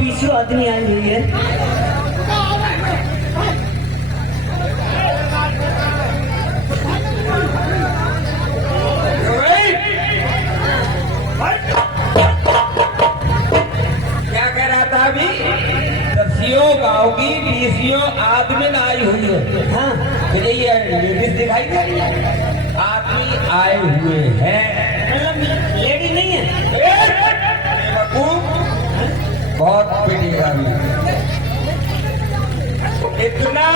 पीछे आदमी आई हुई है। क्या कह रहा था अभी? दसियों गाँव की 20 आदमी आई हुई है। हाँ ये लेडीज दिखाई दे रही है, आदमी आए हुए हैं। मतलब लेडी नहीं है। बहुत पिटेगा भी, इतना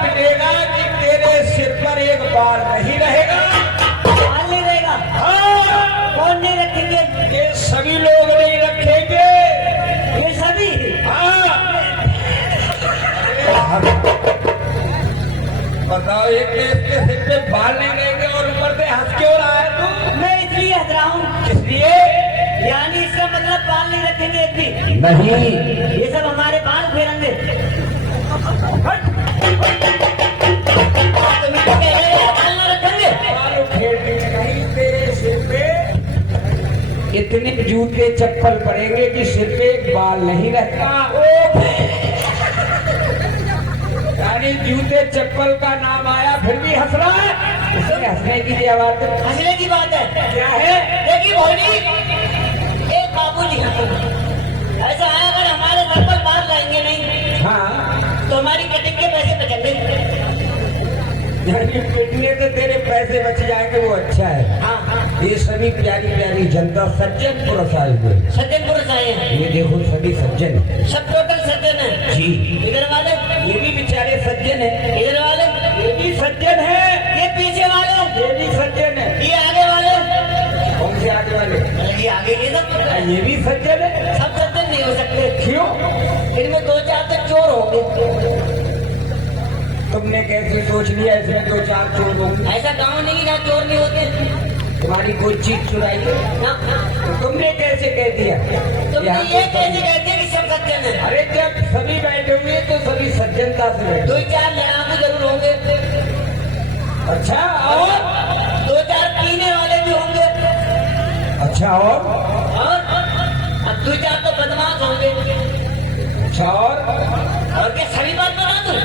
पिटेगा कि तेरे सिर पर एक बार नहीं रहेगा। बाल नहीं रहेगा? हाँ, कौन नहीं रखेंगे? ये सभी लोग नहीं रखेंगे। ये सभी? हाँ, बताओ, एक इसके सिर पे बाल नहीं रहेंगे और ऊपर से हंस क्यों रहा है तू? मैं इसलिए हंस रहा हूँ। इसलिए यानी इसका मतलब बाल नहीं रखेंगे एक भी? नहीं, ये सब हमारे बाल फेरेंगे। तेरे सिर पे इतने जूते चप्पल पड़ेंगे कि सिर पे एक बाल नहीं रहता। यानी जूते चप्पल का नाम आया फिर भी हंस रहा है। इसमें हंसने की क्या बात है? हंसने की बात है। क्या है? देखिए भोली, एक बाबूजी ऐसा है, अगर हमारे घर पर बाल रहेंगे नहीं हाँ, तो हमारी कटिंग के पैसे बचेंगे। यानी पिटने से तेरे पैसे बच जाएंगे, वो अच्छा है। हाँ हाँ, ये सभी प्यारी प्यारी जनता सज्जन पुरुष आए हुए, सज्जन पुरुष आए हैं। ये देखो सभी सज्जन हैं। सब टोटल सज्जन है जी। इधर वाले, ये भी बेचारे सज्जन है। इधर वाले, ये भी सज्जन है। ये पीछे वाले, ये भी सज्जन है। ये आगे वाले, कौन से आगे वाले? ये आगे ये सब ये भी सज्जन है। सब सज्जन नहीं हो सकते। क्यों? इनमें 2-4 तो चोर होंगे। तुमने कैसे सोच लिया इसमें 2-4 चोर होंगे? ऐसा गाँव नहीं जहाँ चोर नहीं होते। तुम्हारी कोई चीज चुराई है? ना, तुमने कैसे कह दिया? तुमने यहाँ ये तो कैसे सभी- कहते हैं कि सब सज्जन है? अरे जब सभी बैठे हुए तो सभी सज्जनता से बैठे। 2-4 लड़ाकू जरूर होंगे, अच्छा, और 2-4 पीने वाले भी होंगे, अच्छा, और 2-4 तो बदमाश होंगे। अच्छा, और क्या सभी बात बता दूं?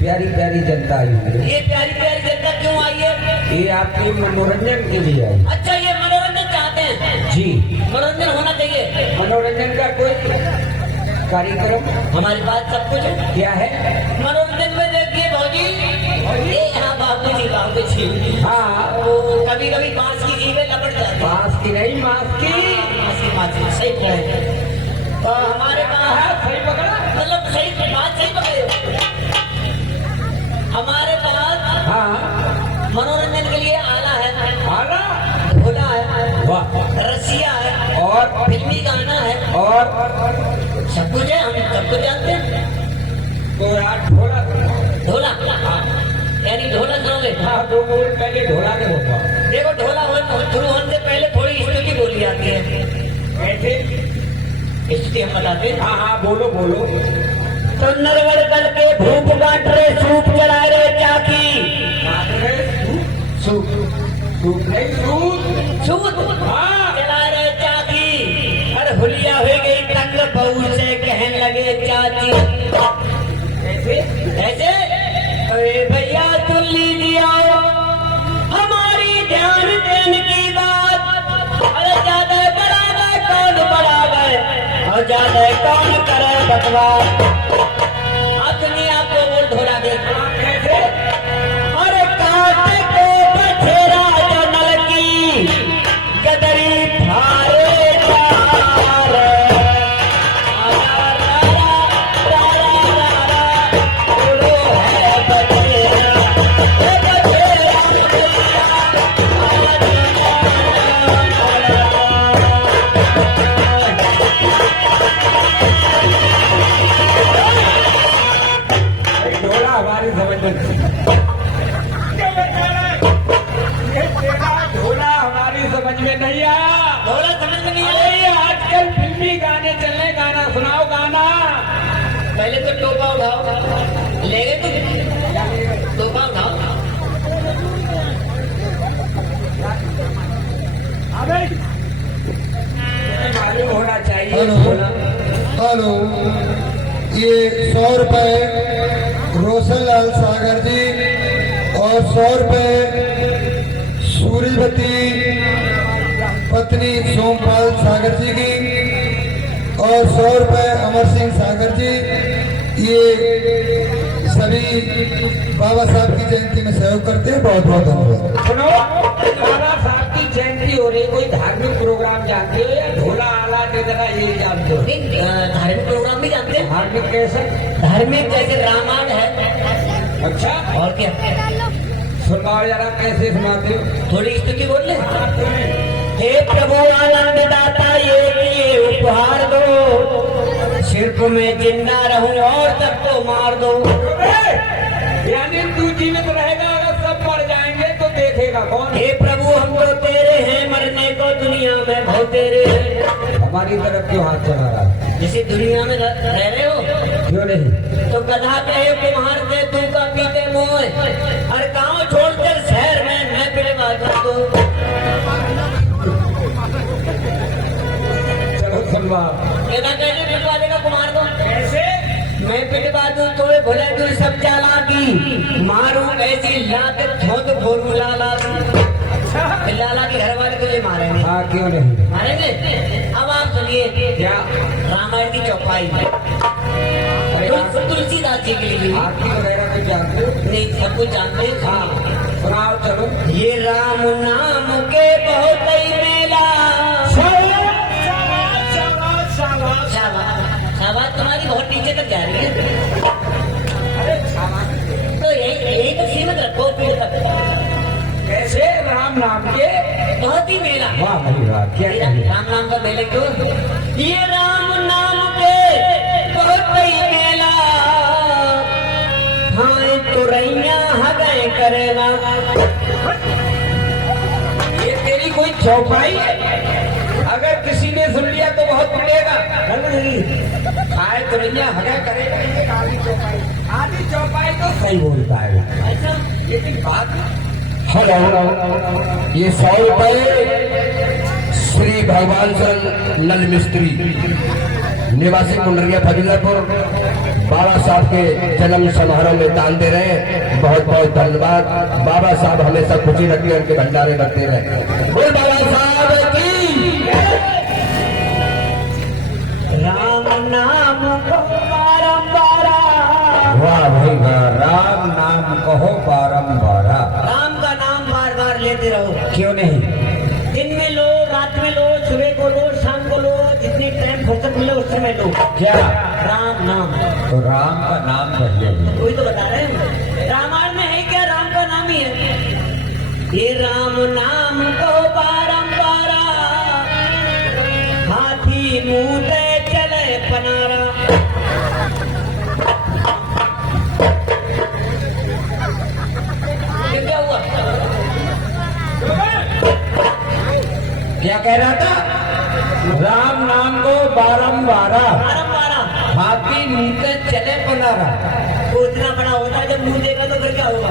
प्यारी प्यारी जनता आई हुई है। ये प्यारी प्यारी जनता क्यों आई है? ये आपके मनोरंजन के लिए आई। अच्छा, ये मनोरंजन चाहते हैं। जी, मनोरंजन होना चाहिए। मनोरंजन का कोई कार्यक्रम हमारे पास सब कुछ है। क्या है? मनोरंजन में देखिए भौजी, ये यहाँ बाबूजी हाँ, कभी कभी बांस की जीवें लपट जाती है। बांस की नहीं, मांस की। बांस की सही पकड़े। तो हमारे पास हाँ, सही पकड़ा। मतलब सही बात सही पकड़े। हमारे पास हाँ, मनोरंजन के लिए आला है, आला, ढोला है, वाह, रसिया है, और फिल्मी गाना है, और सब कुछ है। हम सबको जानते हैं। तो यार ढोला, ढोला यानी ढोला सुनोगे? हाँ, 2 मिनट पहले ढोला के होता। देखो, ढोला शुरू होने से पहले थोड़ी स्तुति बोली जाती है। कैसे? स्तुति हम बताते हैं। हाँ हाँ, बोलो बोलो। तो नरवर कल के धूप काट रहे, सूप चढ़ा रहे चाकी, सूप, सूप नहीं, सूप, सूत हाँ, चला रहे चाकी। और हुलिया हो गई तंग, बहू से कहने लगे चाची। कैसे? ऐसे अरे भैया सुन लीजिए हमारी ध्यान देने की बात। अरे ज्यादा बराबर कौन बराबर और ज्यादा कौन करे बकवास। अपने आप को बोल ढोला दे। कैसे? अरे काटे को बछेरा जनल की गदरी फारे चार। ढोला हमारी समझ में ढोला हमारी समझ में नहीं आया। ढोला समझ में नहीं आया। अरे आजकल फिल्मी गाने चलने, गाना सुनाओ, गाना। पहले तो टोपा उठाओ, ले गए तुम? टोपा उठाओ। मालूम होना चाहिए। हेलो हेलो, ये 100 रुपए रोशनलाल सागर जी और 100 रुपए सूर्यवती पत्नी सोमपाल सागर जी की और 100 रुपए अमर सिंह सागर जी। ये सभी बाबा साहब की जयंती में सहयोग करते हैं। बहुत बहुत धन्यवाद। सुनो, बाबा साहब की जयंती हो रही, कोई धार्मिक प्रोग्राम जानते हो या ढोला आला के जगह ये जानते हो? धार्मिक प्रोग्राम भी जानते हैं। धार्मिक कैसे? धार्मिक जैसे रामायण है। अच्छा, और क्या? सुनाओ जरा, कैसे सुनाते हो? थोड़ी स्तुति बोल ले। हे प्रभु आनंद दाता, ये उपहार दो, सिर्फ मैं जिंदा रहूं और सबको मार दो। यानी तू जीवित रहेगा, अगर सब मर जाएंगे तो देखेगा कौन? हे प्रभु हम तो तेरे हैं, मरने को दुनिया में बहुत तेरे हैं। हमारी तरफ क्यों हाथ चला रहा है? जैसे दुनिया में रह रहे हो क्यों नहीं? तो गधा कहे कुम्हार से तू का पीते मोए, और गाँव छोड़कर शहर में मैं पिलवा दो। चलो सुनवा। कहना कैसे पिटवा देगा कुम्हार को? कैसे? मैं पिटवा दूं तो भले तू सब चालाकी, मारू ऐसी लात धोत भोरू लाला की। लाला के घर वाले तुझे मारेंगे। हाँ, क्यों नहीं मारेंगे? अब आप सुनिए क्या? रामायण की चौपाई अरे तुलसीदास जी के लिए आरती वगैरह तो जानते हो? नहीं, सब कुछ जानते हैं। हाँ, सुनाओ चलो। ये राम नाम के बहुत ही मेला। शाबाश, तुम्हारी बहुत नीचे तक जा रही है। अरे शाबाश। तो यही तो सीमित रखो फिर तक। कैसे? राम नाम के बहुत ही मेला। वाह भाई वाह, क्या ये कहिए। राम नाम का मेले क्यों? ये राम नाम के बहुत ही मेला, हाँ तो रैया हगए करेला। ये तेरी कोई चौपाई है? अगर किसी ने सुन लिया तो बहुत पिटेगा। खाए तो नहीं हगा करेगा। ये आधी चौपाई तो सही बोलता है, अच्छा, लेकिन बात हेलो, ये 100 रुपए श्री भगवान चंद लल मिस्त्री निवासी कुंडरिया फजीलपुर बाबा साहब के जन्म समारोह में दान दे रहे हैं। बहुत बहुत धन्यवाद। बाबा साहब हमेशा खुशी रखिए, उनके भंडारे रखते रहे। बोल बाबा साहब की। राम नाम को बारंबार, वाह भाई वाह, राम नाम कहो बारंबार। राम का नाम बार बार लेते रहो। क्यों नहीं? दिन में लो, रात में लो, सुबह को लो, शाम को लो, जितनी टाइम फुर्सत मिले उस समय लो। क्या? राम नाम। तो राम का नाम पढ़िए। वही तो बता रहे हैं, रामायण में है क्या? राम का नाम ही है। ये राम नाम को बारंबार, हाथी मुंह पे चले पनारा। ये क्या हुआ? क्या कह रहा था? राम नाम को बारंबार, बारंबार हाथी नीचे चले पनारा। तो इतना बड़ा होता है, जब मुंह देगा तो फिर क्या होगा?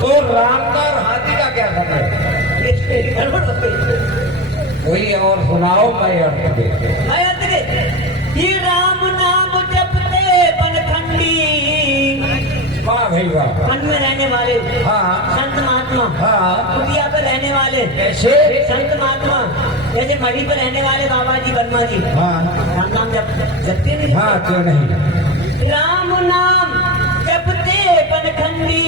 तो राम का और हाथी का क्या खबर है? ये गड़बड़ हो गई। कोई और सुनाओ, मैं अर्थ दे। मैं अर्थ दे। ये राम नाम जपते बनखंडी, वाह भाई वाह। वन में रहने वाले हाँ। संत महात्मा, हाँ। कुटिया पे रहने वाले कैसे? संत महात्मा, जैसे मढ़ी पे रहने वाले बाबा जी, वर्मा जी, हाँ राम नाम जपते नहीं? हाँ, क्यों नहीं? राम नाम जपते बनखंडी,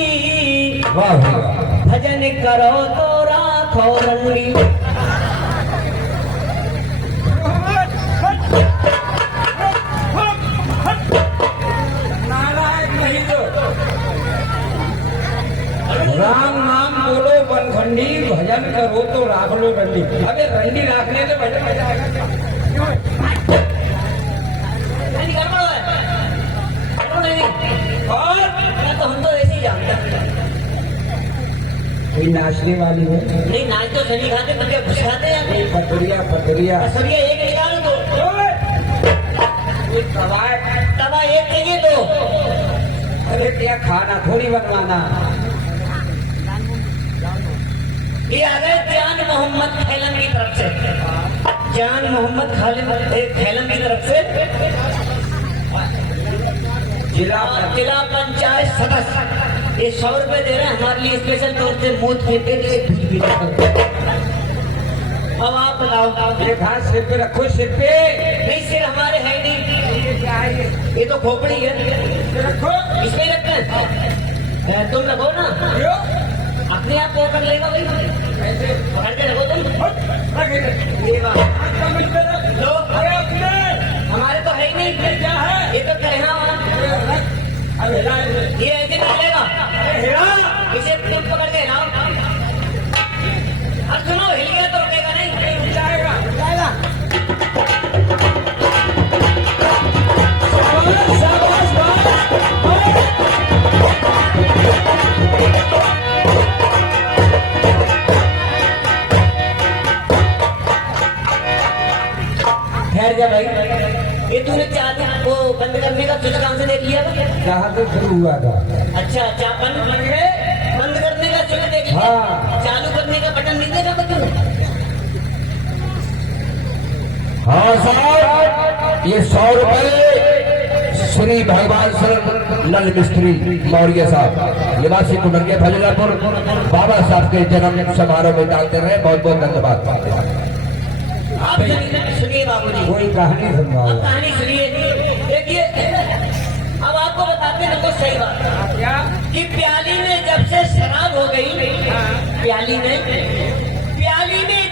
वाह भाई वाह। भजन करो तो राखो रंडी। राम नाम बोलो बनखंडी, भजन करो तो राख लो रंडी। अबे रंडी राखने से भजन मजा आएगा क्या? और तो हम तो ऐसे ही जानते हैं। कोई नाचने वाली है? नहीं, नाच तो सभी खाते, बल्कि घुस खाते हैं। पटरिया पटरिया। सब ये एक निकाल दो, तवा एक चाहिए तो। अरे क्या खाना थोड़ी बनवाना। ये आ गए जान मोहम्मद फैलन की तरफ से। जान मोहम्मद खालिद खैलम की तरफ से जिला पंचायत सदस्य ये 100 रुपए दे रहे हैं हमारे लिए स्पेशल तौर से मूत फेंके लिए। अब आप बताओ, ये घास सिर पे रखो, सिर पे नहीं सिर हमारे है नहीं, ये क्या है ये तो खोपड़ी है, रखो इसमें ही रखते हैं। तुम रखो ना, क्यों अपने आप पकड़ लेगा भाई, ऐसे पकड़ के रखो तुम। ये बात लो, हमारे तो है ही नहीं, क्या है ये तो करेगा ये ऐसे चलेगा, इसे तुम पकड़ के हिलाओ। अब सुनो, हिल गया तो रुकेगा नहीं, जाएगा जाएगा। ठहर जा भाई, ये तूने चाबी वो बंद करने का स्विच कहाँ से देख लिया था? कहाँ से शुरू हुआ था? अच्छा अच्छा, बंद करने का स्विच देख लिया, हाँ। चालू करने का बटन नहीं देखा बच्चों? हाँ साहब, ये 100 रुपए श्री भगवान सर लाल मिस्त्री मौर्य साहब निवासी कुमरिया फजलापुर बाबा साहब के जन्म समारोह में डालते रहे। बहुत बहुत धन्यवाद। आप सुनिए बाबूजी, कोई कहानी सुनवाओ। अब कहानी सुनिए। देखिए, अब आपको बताते हैं तो सही बात क्या कि प्याली में जब से शराब हो गई, प्याली में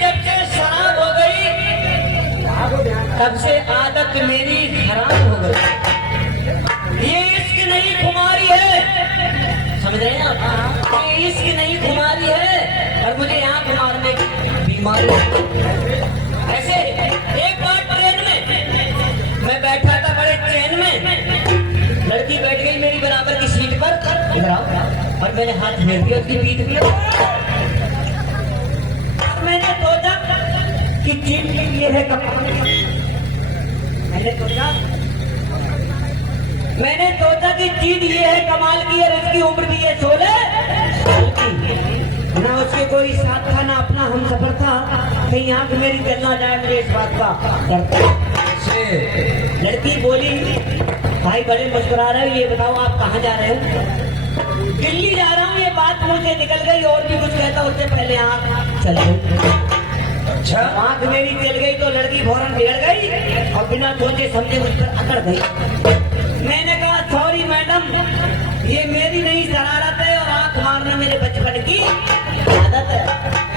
जब से शराब हो गई, तब से आदत मेरी खराब हो गई। ये इश्क नहीं खुमारी है, समझ रहे हैं आप? ये इश्क नहीं खुमारी है और मुझे आंख मारने की बीमारी है। ऐसे एक बार ट्रेन में मैं बैठा था बड़े ट्रेन में, लड़की बैठ गई मेरी बराबर की सीट पर, इधर आओ, और मैंने हाथ फेर दिया उसकी पीठ पे। मैंने सोचा कि चीट ये है कमाल, मैंने सोचा कि चीज ये है कमाल की और उसकी उम्र भी है 16 साल की। ना उसके कोई साथ था ना अपना हम सफर था, कहीं आंख मेरी जल ना जाए, मुझे इस बात का डर था। लड़की बोली, भाई बड़े मुस्कुरा रहे हो, ये बताओ आप कहाँ जा रहे हो? दिल्ली जा रहा हूँ, ये बात मुझे निकल गई, और भी कुछ कहता उससे पहले आंख चल गई। अच्छा, आंख मेरी चल गई तो लड़की फौरन बिगड़ गई और बिना सोचे समझे मुझ पर अकड़ गई। मैंने कहा सॉरी मैडम, ये मेरी नहीं शरारत है और आंख मारना मेरे बचपन की आदत है।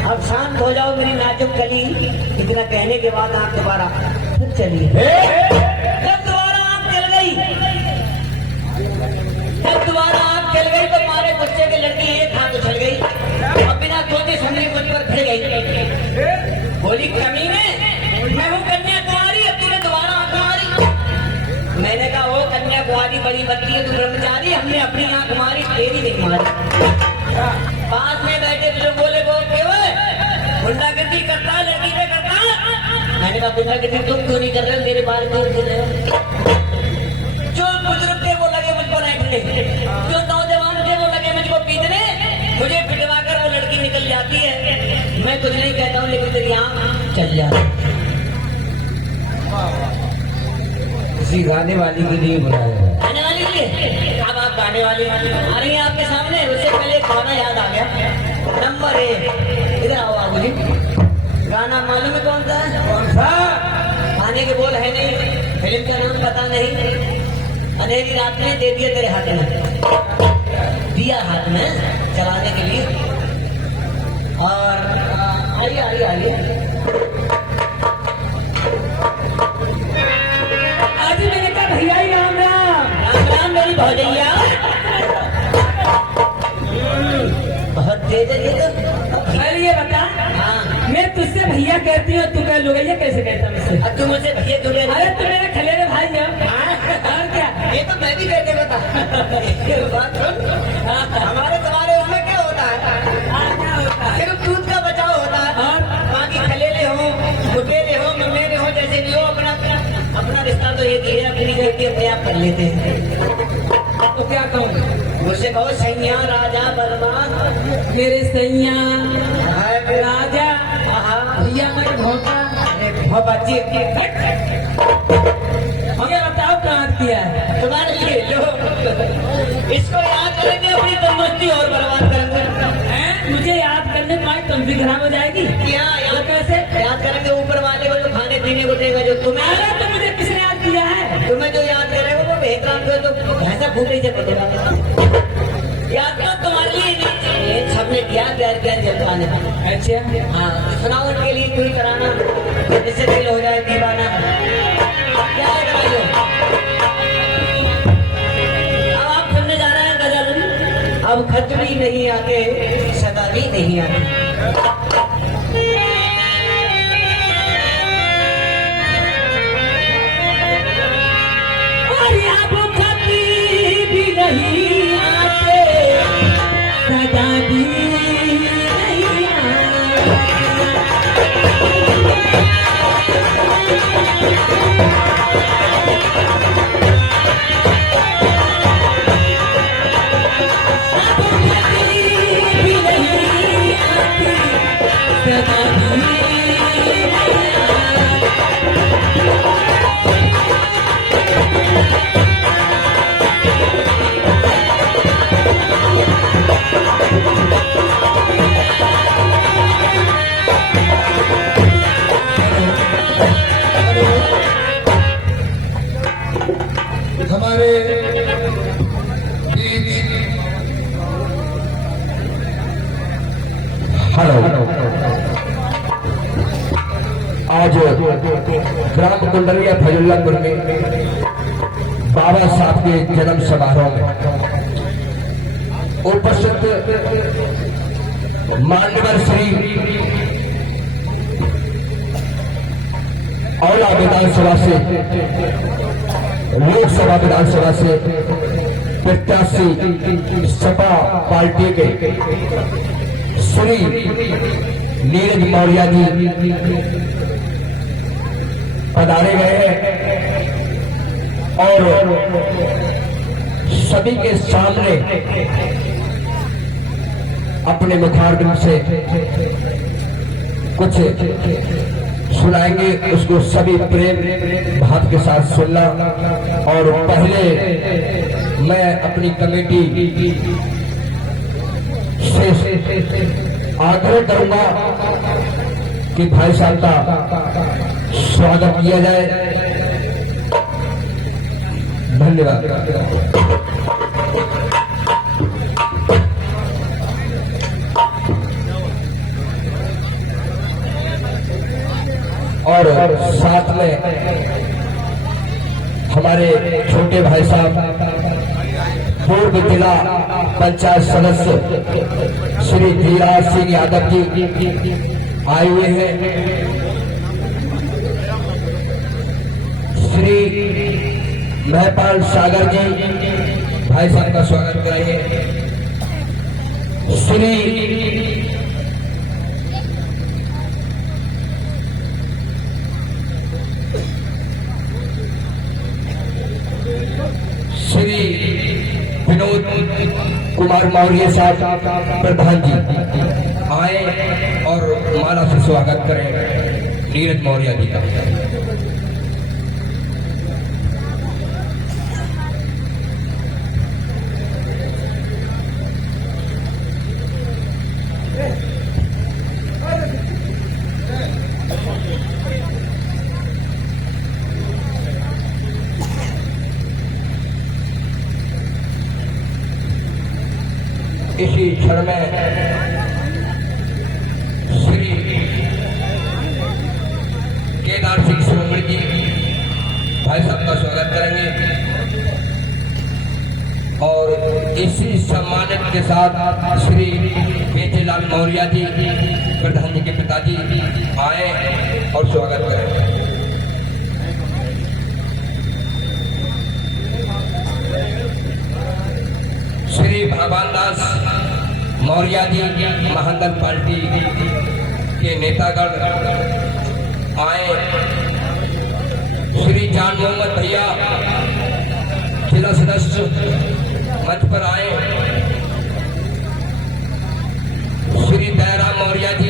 अब शांत हो जाओ मेरी नाजुक कली। इतना कहने के बाद आंख दोबारा फिर चली। जब दोबारा आंख चल गई तो मारे गुस्से के लड़की एक हाथ उछल गई और बिना सोचे समझे मुझ पर फिर गई। बोली कमीने, मैं हूँ कन्याकुमारी, अब तूने दोबारा आंख मारी। मैंने कहा वो कन्याकुमारी बड़ी बत्ती है, तू ब्रह्मचारी, हमने अपनी आंख मारी, तेरी नहीं मारी। पास में बैठे जो बोले वो गुंडागर्दी करता है, लड़की ने करता। मैंने कहा गुंडागर्दी तुम क्यों नहीं कर रहे हो, मेरे बारे में क्यों कर रहे हो? जो बुजुर्ग थे वो लगे मुझको रैंकने, जो नौजवान थे वो लगे मुझको पीटने। मुझे पिटवा कर वो लड़की निकल जाती है, मैं कुछ नहीं कहता हूँ लेकिन तेरी आंख चल जाती। किसी गाने वाली के लिए बुलाया है। गाने वाली के लिए? अब आप गाने वाली आ रही हैं आपके सामने। उससे पहले एक गाना याद आ गया, नंबर 1। इधर आओ बाबूजी, गाना मालूम है कौन सा है? कौन सा? गाने के बोल है नहीं, फिल्म का नाम पता नहीं। अंधेरी रात में दे दिया तेरे हाथ में, दिया हाथ में चलाने के लिए। और आइए आइए आइए, आज मैंने कहा भैया ही राम राम। राम राम मेरी भौजैया, बहुत तेज है ये तो। अरे ये बता, हाँ, मैं तुझसे भैया कहती हूँ, तू कह लुगैया कैसे कहता मुझसे? अब तू मुझे भैया दूल्हे। अरे तू मेरा खलेरे भाई है। और क्या? ये तो मैं भी कहते बता। ये बात सुन, हमारे तुम्हारे उसमें क्या होता है? सिर्फ दूध का बचाव होता है, और बाकी खलेले हो, मुकेले हो, ममेरे हो, जैसे भी हो, अपना रिश्ता तो एक ही है, अपनी गलती अपने आप कर लेते हैं। तो क्या कहूँ? मुझसे कहो सैया राजा बलवान, मेरे सैया हाय राजा हाँ, भैया मेरे भोटा। अरे बहुत बातचीत मुझे बताओ कहाँ किया है। तुम्हारे लिए लो, इसको याद करेंगे अपनी तंदुरुस्ती और बर्बाद करेंगे। हैं? मुझे याद करने तुम्हारी तंबी खराब हो जाएगी। यहाँ वो याद कैसे? याद करेंगे ऊपर वाले को जो खाने पीने को देगा, जो तुम्हें अरे तो मुझे किसने याद किया है? तुम्हें जो याद करेगा वो बेहतराम को तो भैंसा फूटे से पड़ेगा। याद तो तुम्हारे लिए नहीं, सबने किया प्यार प्यार जलवाने। अच्छा हाँ सुनाओ उनके लिए कोई कराना जिससे दिल हो जाए दीवाना। क्या है कराइयो? अब आप सुनने जा रहे हैं गजल। अब खत भी नहीं आते, सदा भी नहीं आती। और अब कभी भी नहीं आते, सदा भी नहीं आते। हमारे बीच हेलो, आज ग्राम कुंडलिया फजुल्लापुर में बाबा साहब के जन्म समारोह में उपस्थित मान्यवर श्री औला विधानसभा से लोकसभा विधानसभा से प्रत्याशी सपा पार्टी के श्री नीरज मौर्य जी पधारे गए हैं और सभी के सामने अपने मुखारबिंद से कुछ सुनाएंगे। उसको सभी प्रेम भाव के साथ सुनना। और पहले मैं अपनी कमेटी से आग्रह करूंगा कि भाई साहब का स्वागत किया जाए। धन्यवाद। और साथ में हमारे छोटे भाई साहब पूर्व जिला पंचायत सदस्य श्री धीराज सिंह यादव जी आए हुए हैं। श्री महपाल सागर जी भाई साहब का स्वागत करेंगे। श्री विनोद कुमार मौर्य साहब प्रधान जी आए और माला से स्वागत करें नीरज मौर्य जी का। इसी क्षण में श्री केदार सिंह सोमर जी भाई साहब का स्वागत करेंगे। और इसी सम्मानित के साथ श्री बेचेलाल मौर्य जी प्रधान जी के पिताजी आए और स्वागत करेंगे। श्री भगवान दास मौर्य जी महानगल पार्टी के नेतागण आए। श्री जान मोहम्मद भैया जिला सदस्य मंच पर आए। श्री दयाराम मौर्य जी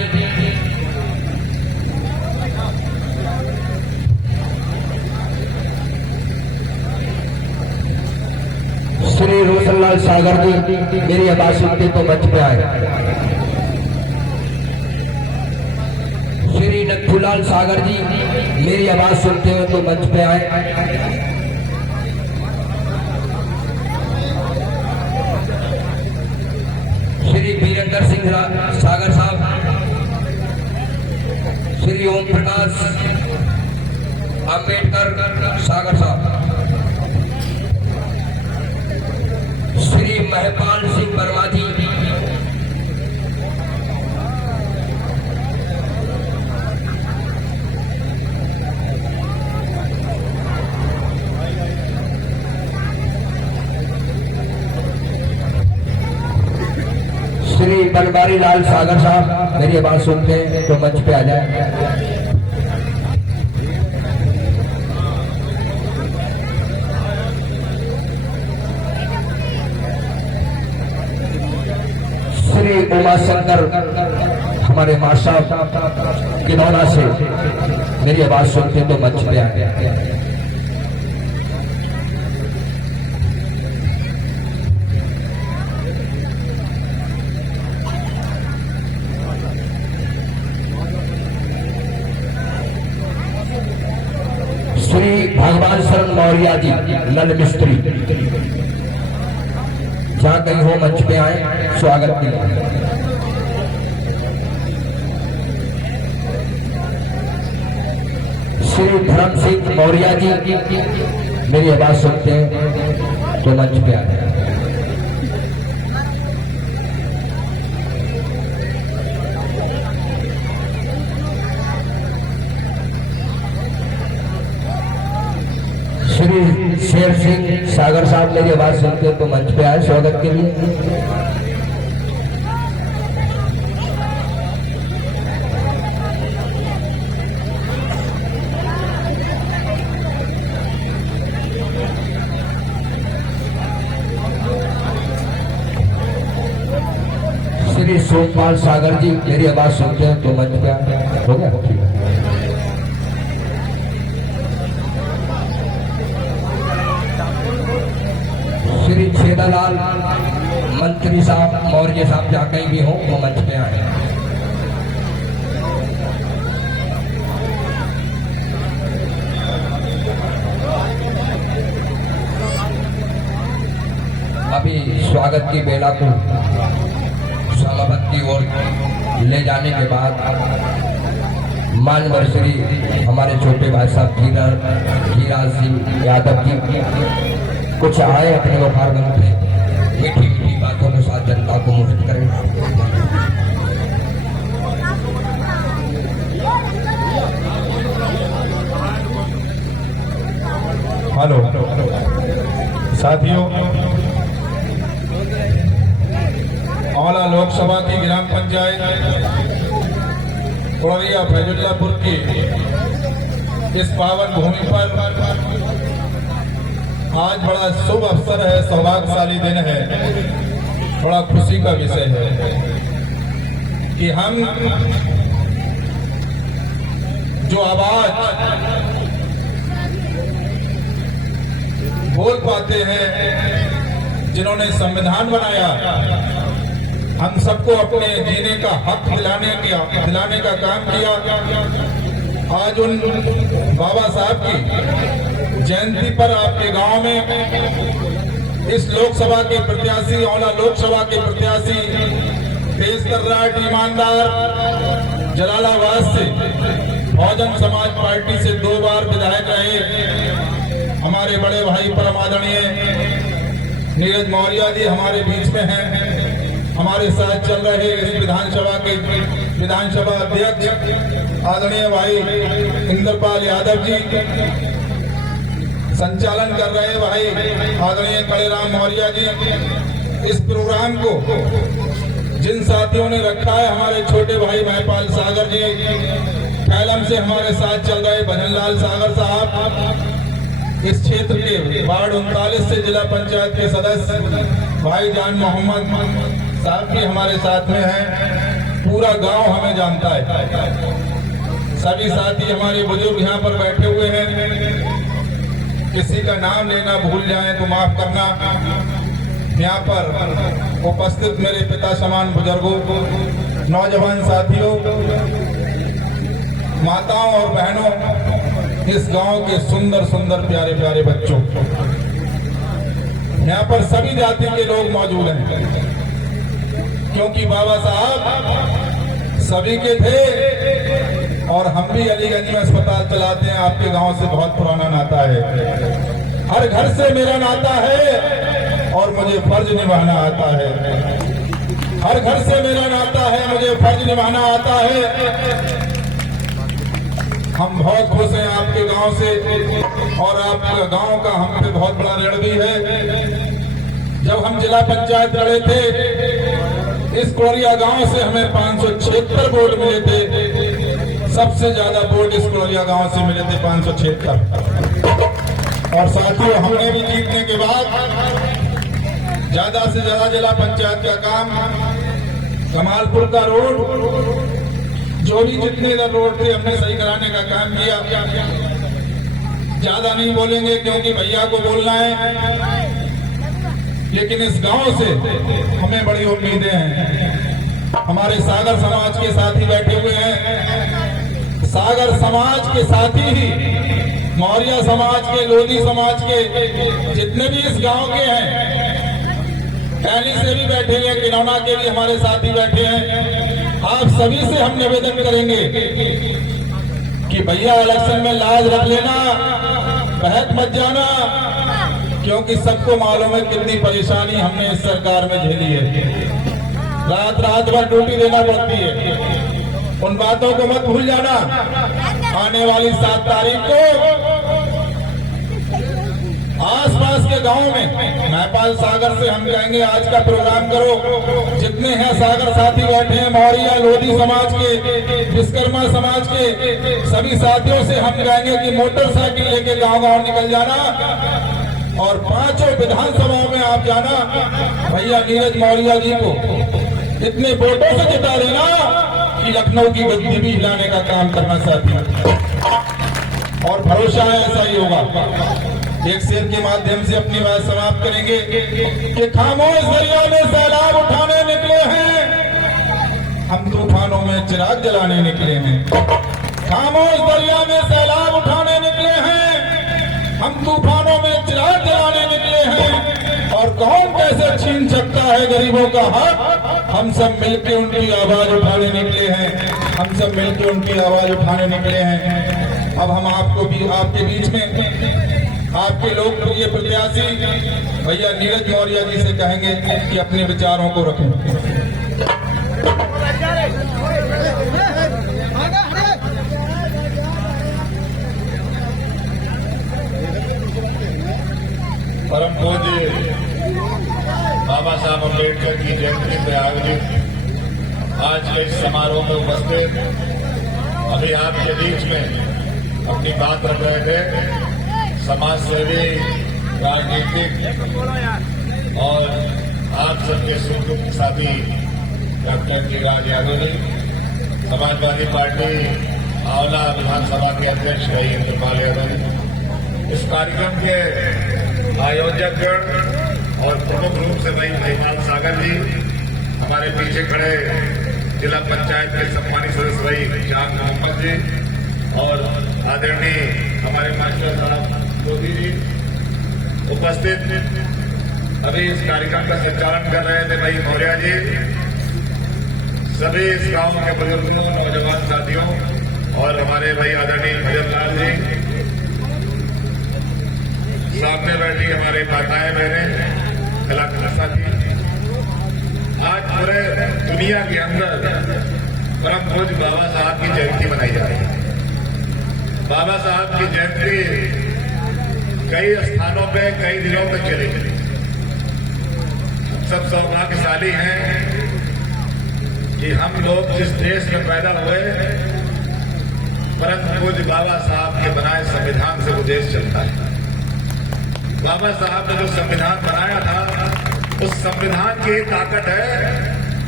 नथुलाल सागर जी मेरी आवाज सुनते तो मंच पे आए। श्री नथुलाल सागर जी मेरी आवाज सुनते हुए तो मंच पे आए। श्री वीरेंद्र सिंह सागर साहब, श्री ओम प्रकाश अंबेडकर सागर साहब, श्री महपाल सिंह वर्मा जी, श्री बनवारी लाल सागर साहब मेरी आवाज सुनते हैं तो मंच पे आ जाए। श्री उमाशंकर हमारे मास्टर किनौना से मेरी आवाज सुनते तो मंच पे आ गया। श्री भगवान शरण मौर्य जी नल मिस्त्री जहां कहीं हो मंच पे आए, स्वागत के लिए। श्री धर्म सिंह मौर्य जी मेरी आवाज सुनते हैं तो मंच पे आए। श्री शेर सिंह सागर साहब मेरी आवाज सुनते तो मंच पे आए, स्वागत के लिए। श्री सोमपाल सागर जी मेरी आवाज सुनते हैं तो मंच पे आए, हो गया ठीक है। श्री छेदालाल मंत्री साहब मौर्य साहब जहाँ कहीं भी हो वो मंच पे आए। अभी स्वागत की बेला को समापन की ओर ले जाने के बाद मानवर श्री हमारे छोटे भाई साहब धीराज सिंह यादव जी कुछ आए अपने व्यवहार बनते मीठी मीठी बातों के साथ जनता को मोहित करें। हेलो साथियों, औला लोकसभा की ग्राम पंचायत कोड़िया फैजुल्लापुर की इस पावन भूमि पर आज बड़ा शुभ अवसर है, सौभाग्यशाली दिन है, बड़ा खुशी का विषय है कि हम जो आवाज बोल पाते हैं, जिन्होंने संविधान बनाया, हम सबको अपने जीने का हक दिलाने का काम किया। आज उन बाबा साहब की जयंती पर आपके गांव में इस लोकसभा के प्रत्याशी, औला लोकसभा के प्रत्याशी पेश कर रहा है ईमानदार जलालाबाद से बहुजन समाज पार्टी से 2 बार विधायक रहे हमारे बड़े भाई परम आदरणीय नीरज मौर्य जी हमारे बीच में हैं, हमारे साथ चल रहे इस विधानसभा अध्यक्ष आदरणीय भाई इंद्रपाल यादव जी, संचालन कर रहे भाई आदरणीय कड़ेराम मौर्य जी। इस प्रोग्राम को जिन साथियों ने रखा है, हमारे छोटे भाई महपाल सागर जी, फैलम से हमारे साथ चल रहे भजनलाल सागर साहब, इस क्षेत्र के वार्ड 39 से जिला पंचायत के सदस्य भाई जान मोहम्मद साहब भी हमारे साथ में हैं। पूरा गांव हमें जानता है, सभी साथी हमारे बुजुर्ग यहाँ पर बैठे हुए हैं, किसी का नाम लेना भूल जाए तो माफ करना। यहाँ पर उपस्थित मेरे पिता समान बुजुर्गों, नौजवान साथियों, माताओं और बहनों, इस गांव के सुंदर सुंदर प्यारे प्यारे बच्चों, यहाँ पर सभी जाति के लोग मौजूद हैं, क्योंकि बाबा साहब सभी के थे और हम भी अलीगंज में अस्पताल चलाते हैं। आपके गांव से बहुत पुराना नाता है, हर घर से मेरा नाता है और मुझे फर्ज निभाना आता है। हर घर से मेरा नाता है, मुझे फर्ज निभाना आता है। हम बहुत खुश हैं आपके गांव से और आपका गांव का हम पे बहुत बड़ा ऋण भी है। जब हम जिला पंचायत लड़े थे, इस कोरिया गांव से हमें 576 वोट मिले थे। सबसे ज्यादा वोट इस कोरिया गांव से मिले थे, 576। और साथियों, हमने भी जीतने के बाद ज्यादा से ज्यादा जिला पंचायत का काम, कमालपुर का रोड, जो भी जितने इधर रोड थे हमने सही कराने का काम किया। ज्यादा नहीं बोलेंगे क्योंकि भैया को बोलना है, लेकिन इस गांव से हमें बड़ी उम्मीदें हैं। हमारे सागर समाज के साथी बैठे हुए हैं। सागर समाज के साथी ही मौर्य समाज के, लोधी समाज के जितने भी इस गांव के हैं, टहली से भी बैठे हैं, किनौना के भी हमारे साथी बैठे हैं। आप सभी से हम निवेदन करेंगे कि भैया इलेक्शन में लाज रख लेना, बहक मत जाना, क्योंकि सबको मालूम है कितनी परेशानी हमने इस सरकार में झेली है। रात रात भर ड्यूटी देना पड़ती है। उन बातों को मत भूल जाना। आने वाली 7 तारीख को आसपास के गांव में नेपाल सागर से हम कहेंगे आज का प्रोग्राम करो। जितने हैं सागर साथी बैठे हैं, मौर्य लोधी समाज के, विश्वकर्मा समाज के सभी साथियों से हम कहेंगे कि मोटरसाइकिल लेके गांव गांव निकल जाना और 5 विधानसभाओं में आप जाना। भैया नीरज मौर्य जी को इतने वोटों से जिता देना कि लखनऊ की गद्दी भी हिलाने का काम करना चाहती है, और भरोसा है ऐसा ही होगा। एक शेर के माध्यम से अपनी बात समाप्त करेंगे कि खामोश दरिया में सैलाब उठाने निकले हैं, हम तूफानों में चिराग जलाने निकले हैं। खामोश दरिया में सैलाब उठाने निकले हैं, हम तूफानों में चिराग जलाने निकले हैं। और कौन कैसे छीन सकता है गरीबों का हक, हम सब मिलकर उनकी आवाज उठाने निकले हैं, हम सब मिलकर उनकी आवाज उठाने निकले हैं। अब हम आपको भी आपके बीच में आपके लोकप्रिय प्रत्याशी भैया नीरज मौर्य जी से कहेंगे कि अपने विचारों को रखें। परम पूज्य बाबा साहब अम्बेडकर की जयंती पर आयोजित आज के इस समारोह में उपस्थित अभी आपके बीच में अपनी बात रख रहे थे समाज सेवी, राजनीतिक और आप सबके सुख साथी डॉक्टर गिरिराज यादव जी, समाजवादी पार्टी आंवला विधानसभा के अध्यक्ष भाई इंद्रपाल यादव जी, इस कार्यक्रम के आयोजकगण और प्रमुख रूप से भाई महिपाल सागर जी, हमारे पीछे खड़े जिला पंचायत के सम्मानित सदस्य भाई जान मोहम्मद जी और आदरणीय हमारे मास्टर साहब मोदी जी उपस्थित अभी इस कार्यक्रम का संचालन कर रहे थे भाई मौर्य जी, सभी इस गांव के बुजुर्गों, नौजवान साथियों और हमारे भाई आदरणीय भजनलाल जी, सामने बैठी हमारे माताएं बहनें, कलाकार साथी, आज पूरे दुनिया के अंदर परम पूज्य बाबा साहब की जयंती मनाई जा रही है। बाबा साहब की जयंती कई स्थानों पे कई दिनों तक चलेगी। सब सौभाग्यशाली हैं कि हम लोग जिस देश में पैदा हुए, परम पूज्य बाबा साहब के बनाए संविधान से वो देश चलता है। बाबा साहब ने जो संविधान बनाया था, उस संविधान की ताकत है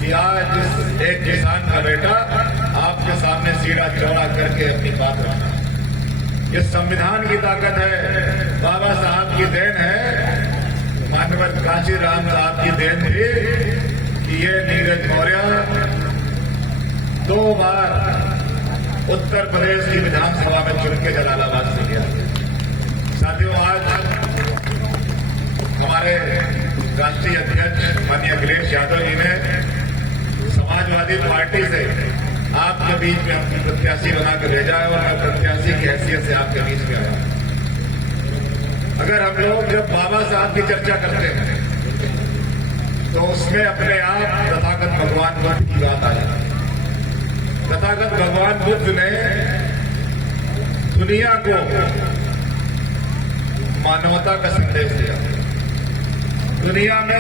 कि आज एक किसान का बेटा आपके सामने सीधा चौड़ा करके अपनी बात रखता है। ये संविधान की ताकत है, बाबा साहब की देन है मानवर कांची राम साहब की देन थी कि ये नीरज मौर्य 2 बार उत्तर प्रदेश की विधानसभा में चुन के जलालाबाद से गया। साथियों, आज हमारे राष्ट्रीय अध्यक्ष माननीय अखिलेश यादव जी ने समाजवादी पार्टी से आपके बीच में अपनी प्रत्याशी बनाकर भेजा है और मैं प्रत्याशी की हैसियत से आपके बीच में आया। अगर हम लोग जब बाबा साहब की चर्चा करते हैं तो उसमें अपने आप तथागत भगवान बुद्ध की बात आ जाती है। तथागत भगवान बुद्ध ने दुनिया को मानवता का संदेश दिया। दुनिया में